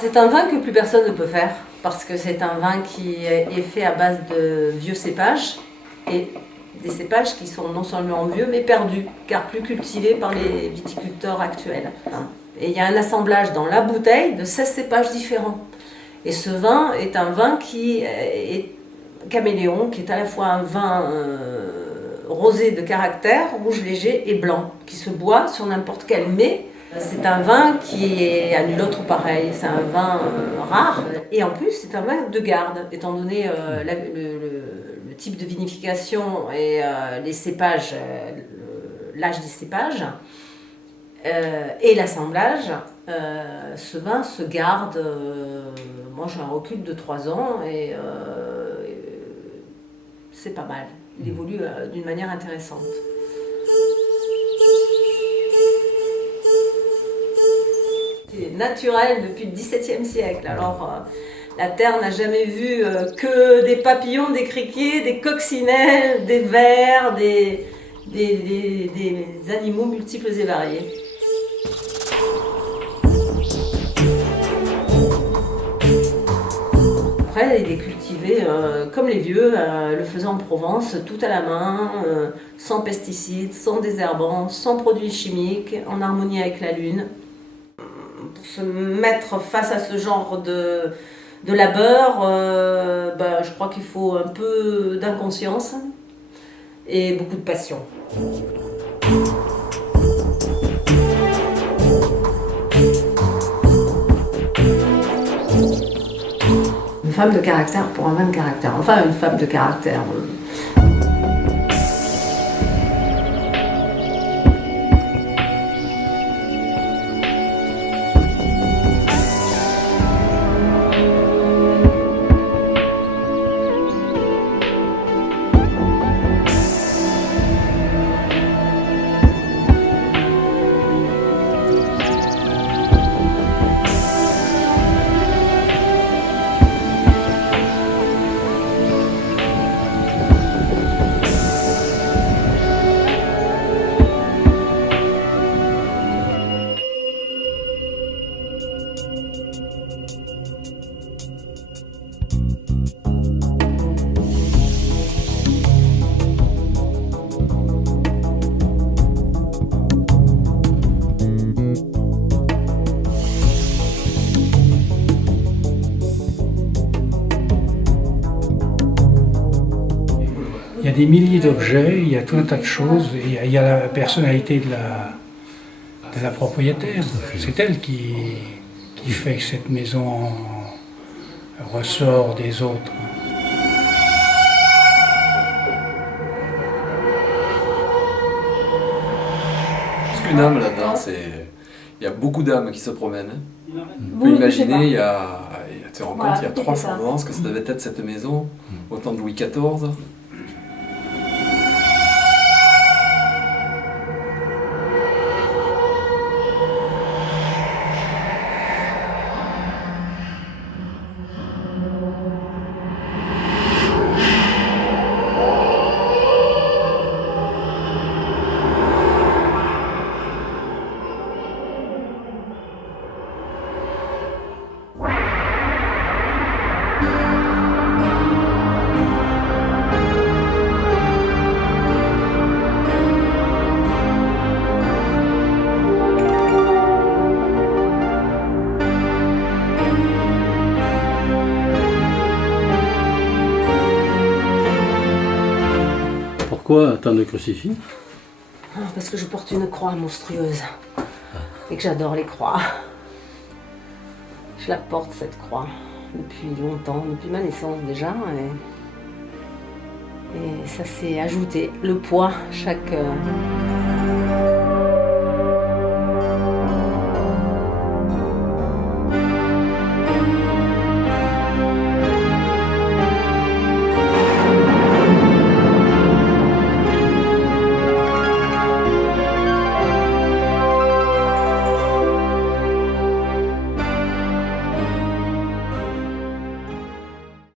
C'est un vin que plus personne ne peut faire parce que c'est un vin qui est fait à base de vieux cépages et des cépages qui sont non seulement vieux mais perdus car plus cultivés par les viticulteurs actuels. Et il y a un assemblage dans la bouteille de 16 cépages différents. Et ce vin est un vin qui est caméléon, qui est à la fois un vin rosé de caractère, rouge léger et blanc, qui se boit sur n'importe quel mets. C'est un vin qui est à nul autre pareil, c'est un vin rare et en plus c'est un vin de garde, étant donné le type de vinification et les cépages, l'âge des cépages et l'assemblage, ce vin se garde, moi j'ai un recul de 3 ans et c'est pas mal, il évolue d'une manière intéressante. C'est naturel depuis le XVIIe siècle. Alors, la Terre n'a jamais vu que des papillons, des criquets, des coccinelles, des vers, des animaux multiples et variés. Après, il est cultivé comme les vieux, le faisant en Provence, tout à la main, sans pesticides, sans désherbants, sans produits chimiques, en harmonie avec la lune. Pour se mettre face à ce genre de labeur, je crois qu'il faut un peu d'inconscience et beaucoup de passion. Une femme de caractère pour un vin de caractère, enfin une femme de caractère. Il y a des milliers d'objets, il y a tout un tas de choses, et il y a la personnalité de la propriétaire. C'est elle qui fait que cette maison ressort des autres. Ce qu'une âme là-dedans, il y a beaucoup d'âmes qui se promènent. On peut imaginer, tu te rends compte, il y a 300 ans, ce que ça devait être cette maison, au temps de Louis XIV. Pourquoi tant de crucifix? Parce que je porte une croix monstrueuse et que j'adore les croix. Je la porte cette croix depuis longtemps, depuis ma naissance déjà. Et ça s'est ajouté, le poids, chaque